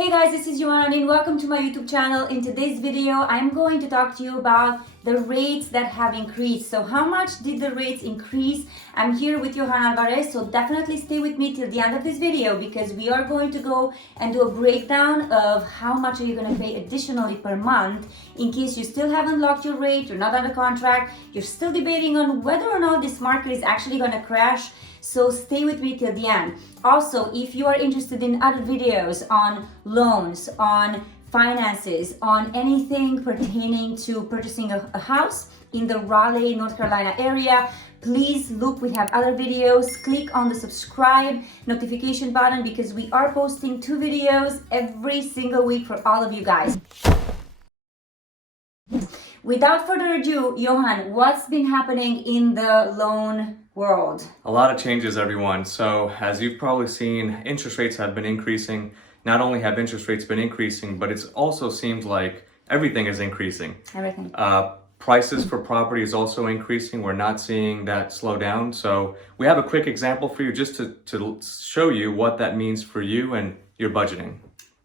Hey guys, this is Yoana Nin. Welcome to my YouTube channel. In today's video, I'm going to talk to you about the rates that have increased. So how much did the rates increase? I'm here with Johan Alvarez, so definitely stay with me till the end of this video because we are going to go and do a breakdown of how much are you going to pay additionally per month in case you still haven't locked your rate, you're not under contract, you're still debating on whether or not this market is actually going to crash. So stay with me till the end. Also, if you are interested in other videos on loans, on finances, on anything pertaining to purchasing a house in the Raleigh, North Carolina area, please look, we have other videos. Click on the subscribe notification button because we are posting 2 videos every single week for all of you guys. Without further ado, Johan, what's been happening in the loan world? A lot of changes, everyone. So as you've probably seen, interest rates have been increasing. Not only have interest rates been increasing, but it also seems like everything is increasing. Everything. Prices for property is also increasing. We're not seeing that slow down. So we have a quick example for you just to show you what that means for you and your budgeting.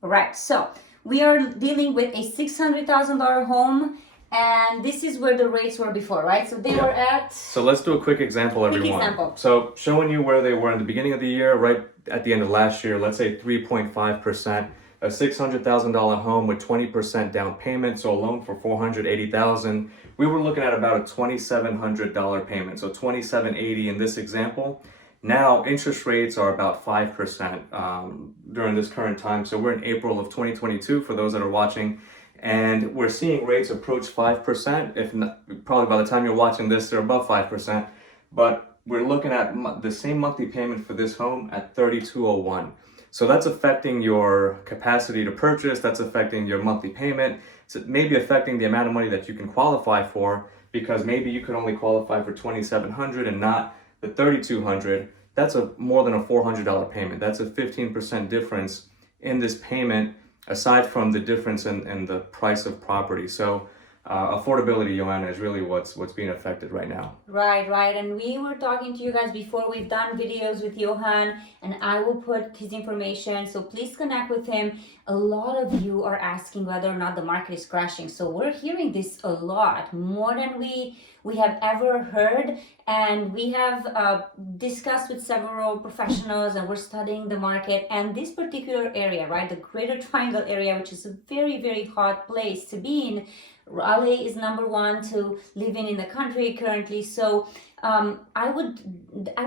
All right, so we are dealing with a $600,000 home. And this is where the rates were before, right? So they were at... So let's do a quick example, everyone. So showing you where they were in the beginning of the year, right at the end of last year, let's say 3.5%, a $600,000 home with 20% down payment, so a loan for $480,000. We were looking at about a $2,700 payment, so $2,780 in this example. Now interest rates are about 5% during this current time. So we're in April of 2022 for those that are watching. And we're seeing rates approach 5%. If not, probably by the time you're watching this, they're above 5%. But we're looking at the same monthly payment for this home at $3,201. So that's affecting your capacity to purchase. That's affecting your monthly payment. It's maybe affecting the amount of money that you can qualify for because maybe you could only qualify for $2,700 and not the $3,200. That's more than a $400 payment. That's a 15% difference in this payment, aside from the difference in the price of property. So affordability, Joanna, is really what's being affected right now. Right. And we were talking to you guys before. We've done videos with Johan, and I will put his information, so please connect with him. A lot of you are asking whether or not the market is crashing. So we're hearing this a lot, more than we have ever heard. And we have discussed with several professionals, and we're studying the market. And this particular area, right, the Greater Triangle area, which is a very, very hot place to be in, Raleigh is number 1 to live in the country currently. So I would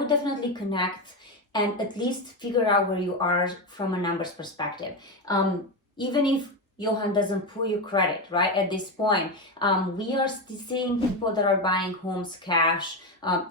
definitely connect and at least figure out where you are from a numbers perspective. Even if Johan doesn't pull your credit, right, at this point, we are seeing people that are buying homes cash,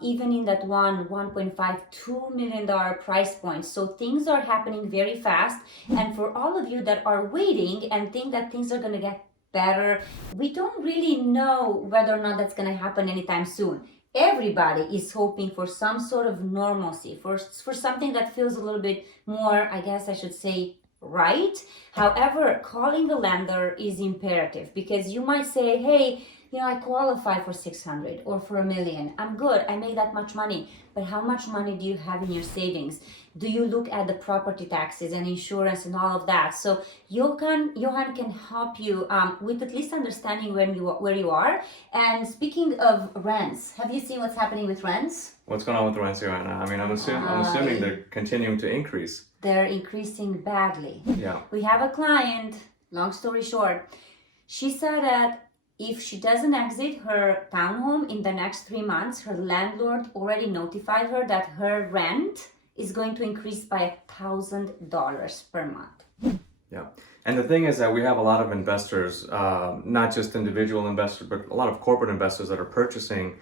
even in that $1.5–2 million price point. So things are happening very fast. And for all of you that are waiting and think that things are going to get better, we don't really know whether or not that's going to happen anytime soon. Everybody is hoping for some sort of normalcy, for something that feels a little bit more, I guess I should say, right? However, calling the lender is imperative because you might say, hey, I qualify for 600 or for $1 million. I'm good. I make that much money. But how much money do you have in your savings? Do you look at the property taxes and insurance and all of that? So Johan can help you with at least understanding where you are. And speaking of rents, have you seen what's happening with rents? What's going on with the rents, Joanna? I mean, I'm assuming they're continuing to increase. They're increasing badly. Yeah. We have a client, long story short, she said that if she doesn't exit her townhome in the next 3 months, her landlord already notified her that her rent is going to increase by $1,000 per month. Yeah. And the thing is that we have a lot of investors, not just individual investors, but a lot of corporate investors that are purchasing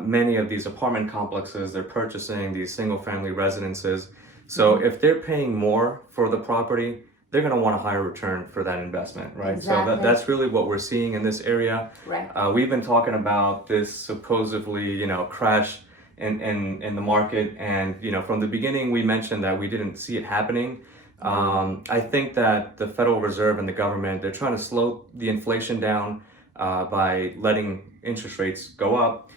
many of these apartment complexes. They're purchasing these single family residences. So if they're paying more for the property, they're going to want a higher return for that investment, right? Exactly. So that's really what we're seeing in this area. Right. We've been talking about this supposedly, crash in the market, and from the beginning we mentioned that we didn't see it happening. I think that the Federal Reserve and the government, they're trying to slow the inflation down by letting interest rates go up.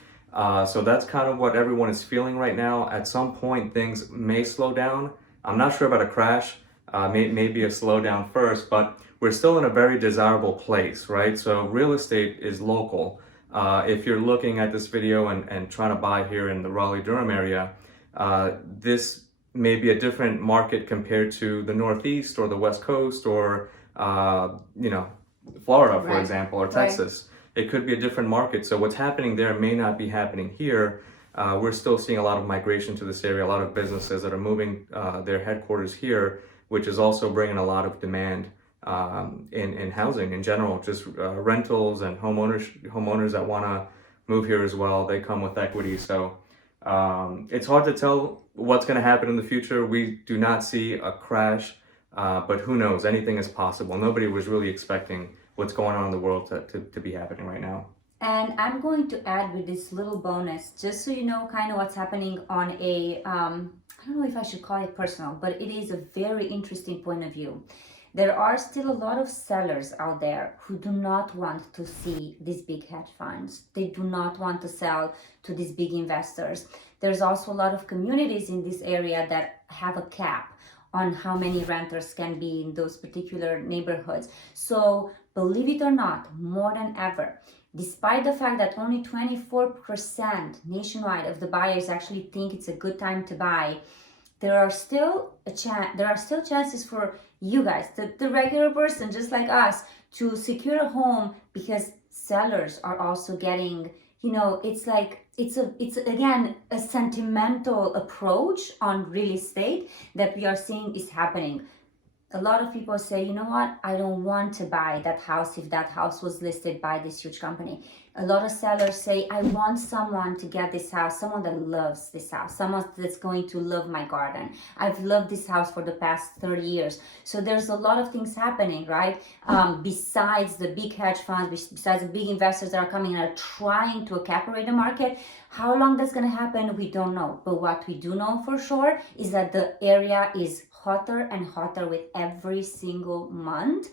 So that's kind of what everyone is feeling right now. At some point things may slow down. I'm not sure about a crash. maybe a slowdown first, but we're still in a very desirable place, right? So real estate is local. If you're looking at this video and trying to buy here in the Raleigh-Durham area, this may be a different market compared to the Northeast or the West Coast or, Florida, for example, or Texas. It could be a different market. So what's happening there may not be happening here. We're still seeing a lot of migration to this area, a lot of businesses that are moving their headquarters here, which is also bringing a lot of demand in housing in general, just rentals and homeowners that want to move here as well. They come with equity. So it's hard to tell what's going to happen in the future. We do not see a crash, but who knows? Anything is possible. Nobody was really expecting what's going on in the world to be happening right now. And I'm going to add with this little bonus, just so you know kind of what's happening on a, I don't know if I should call it personal, but it is a very interesting point of view. There are still a lot of sellers out there who do not want to see these big hedge funds. They do not want to sell to these big investors. There's also a lot of communities in this area that have a cap on how many renters can be in those particular neighborhoods. So believe it or not, more than ever, despite the fact that only 24% nationwide of the buyers actually think it's a good time to buy, there are still chances for you guys, the regular person just like us, to secure a home, because sellers are also getting, it's again a sentimental approach on real estate that we are seeing is happening. A lot of people say, you know what, I don't want to buy that house if that house was listed by this huge company. A lot of sellers say, I want someone to get this house, someone that loves this house, someone that's going to love my garden. I've loved this house for the past 30 years. So there's a lot of things happening, right? Besides the big hedge funds, besides the big investors that are coming and are trying to accaparate the market. How long that's going to happen, we don't know. But what we do know for sure is that the area is hotter and hotter with every single month.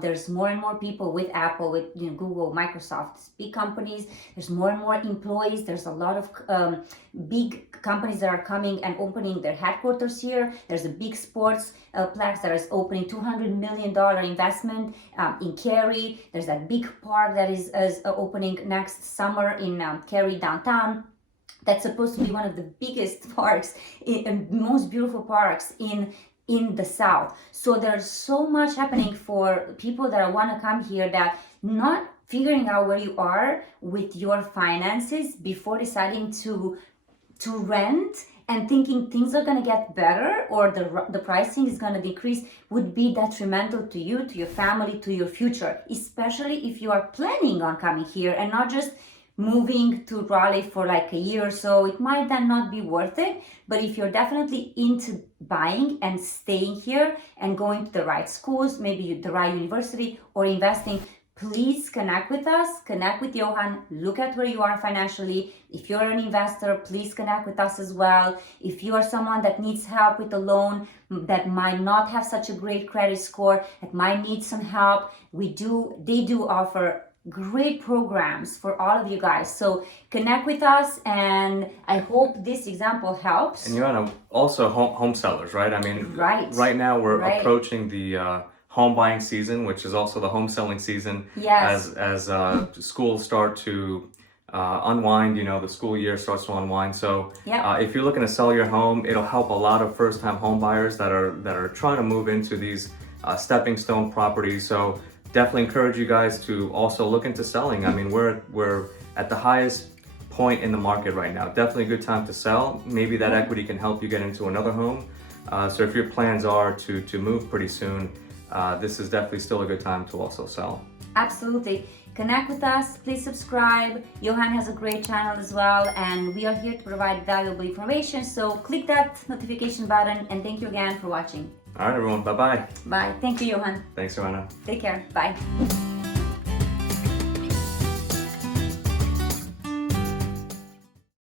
There's more and more people with Apple, with Google, Microsoft, big companies. There's more and more employees. There's a lot of big companies that are coming and opening their headquarters here. There's a big sports plex that is opening $200 million investment in Cary. There's that big park that is opening next summer in Cary downtown. That's supposed to be one of the biggest parks and most beautiful parks in the South. So there's so much happening for people that want to come here, that not figuring out where you are with your finances before deciding to rent and thinking things are going to get better or the pricing is going to decrease would be detrimental to you, to your family, to your future, especially if you are planning on coming here and not just moving to Raleigh for like a year or so. It might then not be worth it. But if you're definitely into buying and staying here and going to the right schools, maybe the right university, or investing, please connect with us, connect with Johan, look at where you are financially. If you're an investor, please connect with us as well. If you are someone that needs help with a loan, that might not have such a great credit score, that might need some help, they do offer great programs for all of you guys. So connect with us, and I hope this example helps. And Yoana, also home sellers, right? I mean, right now we're approaching the home buying season, which is also the home selling season. Yes. As schools start to unwind, the school year starts to unwind. So if you're looking to sell your home, it'll help a lot of first-time home buyers that are trying to move into these stepping stone properties. So definitely encourage you guys to also look into selling. I mean, we're at the highest point in the market right now. Definitely a good time to sell. Maybe that equity can help you get into another home. So if your plans are to move pretty soon, this is definitely still a good time to also sell. Absolutely. Connect with us. Please subscribe. Johan has a great channel as well, and we are here to provide valuable information. So click that notification button, and thank you again for watching. All right, everyone. Bye-bye. Bye. Thank you, Johan. Thanks, Joanna. Take care. Bye.